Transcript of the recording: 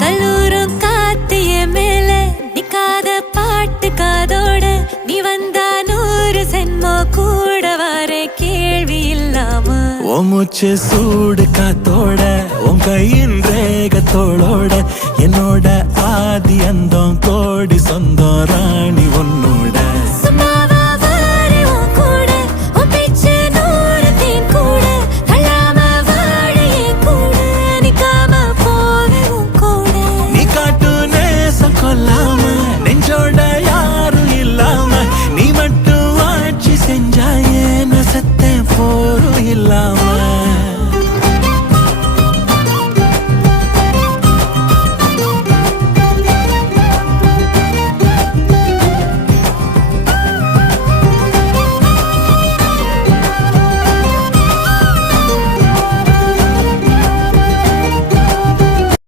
கல்லூரும் காத்திய மேல நிக்காத பாட்டு காதோட நீ வந்தா 100 சென்மோ கூட வர கேள்வி இல்லாம மூச்சு சூடு காத்தோட உன் கையின் ரேகத்தோளோட என்னோட ஆதி அந்தம்